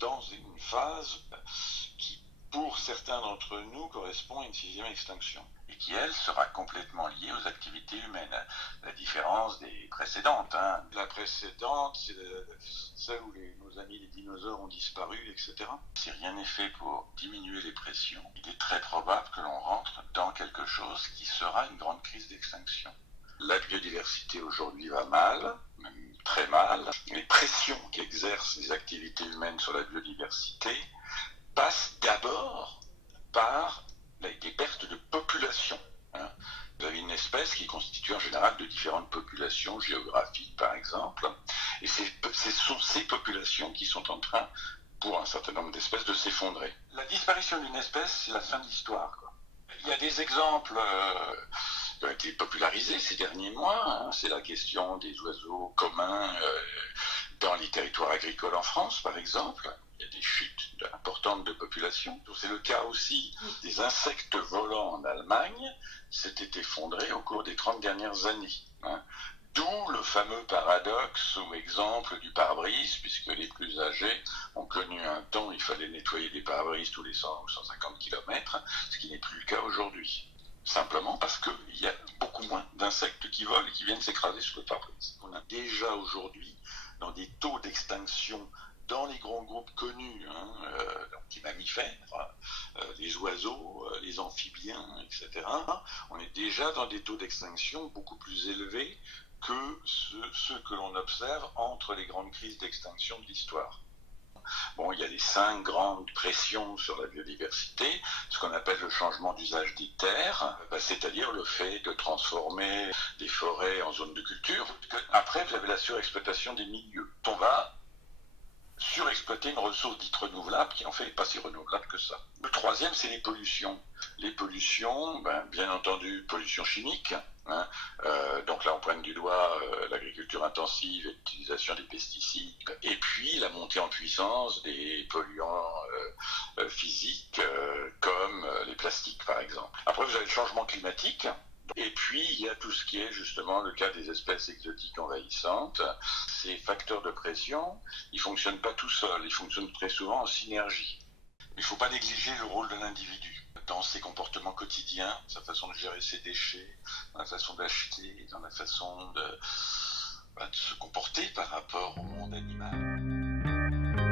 dans une phase qui, pour certains d'entre nous, correspond à une sixième extinction. Et qui, elle, sera complètement liée aux activités humaines. La différence des précédentes. La précédente, c'est celle où nos amis les dinosaures ont disparu, etc. Si rien n'est fait pour diminuer les pressions, il est très probable que l'on rentre dans quelque chose qui sera une grande crise d'extinction. La biodiversité aujourd'hui va mal, même très mal. Les pressions qu'exercent les activités humaines sur la biodiversité passent d'abord par des pertes de population. Vous avez une espèce qui est constituée en général de différentes populations géographiques, par exemple, et ce sont ces populations qui sont en train, pour un certain nombre d'espèces, de s'effondrer. La disparition d'une espèce, c'est la fin de l'histoire, quoi. Il y a des exemples qui ont été popularisés ces derniers mois. C'est la question des oiseaux communs dans les territoires agricoles en France, par exemple. Il y a des chutes importantes de population. C'est le cas aussi des insectes volants en Allemagne, s'étaient effondrés au cours des 30 dernières années. D'où le fameux paradoxe ou exemple du pare-brise, puisque les plus âgés ont connu un temps où il fallait nettoyer des pare-brises tous les 100 ou 150 km, ce qui n'est plus le cas aujourd'hui. Simplement parce qu'il y a beaucoup moins d'insectes qui volent et qui viennent s'écraser sur le pare-brise. On a déjà aujourd'hui, dans des taux d'extinction dans les grands groupes connus, donc les mammifères, les oiseaux, les amphibiens, etc., on est déjà dans des taux d'extinction beaucoup plus élevés que ceux que l'on observe entre les grandes crises d'extinction de l'histoire. Bon, il y a les 5 grandes pressions sur la biodiversité, ce qu'on appelle le changement d'usage des terres, c'est-à-dire le fait de transformer des forêts en zones de culture. Après, vous avez la surexploitation des milieux. On va surexploiter une ressource dite renouvelable qui en fait n'est pas si renouvelable que ça. Le troisième, c'est les pollutions. Les pollutions, bien entendu, pollution chimique. Donc là, on pointe du doigt l'agriculture intensive et l'utilisation des pesticides. Et puis, la montée en puissance des polluants physiques comme les plastiques, par exemple. Après, vous avez le changement climatique. Et puis, il y a tout ce qui est justement le cas des espèces exotiques envahissantes. Ces facteurs de pression, ils ne fonctionnent pas tout seuls, ils fonctionnent très souvent en synergie. Il ne faut pas négliger le rôle de l'individu dans ses comportements quotidiens, sa façon de gérer ses déchets, dans la façon d'acheter, dans la façon de se comporter par rapport au monde animal.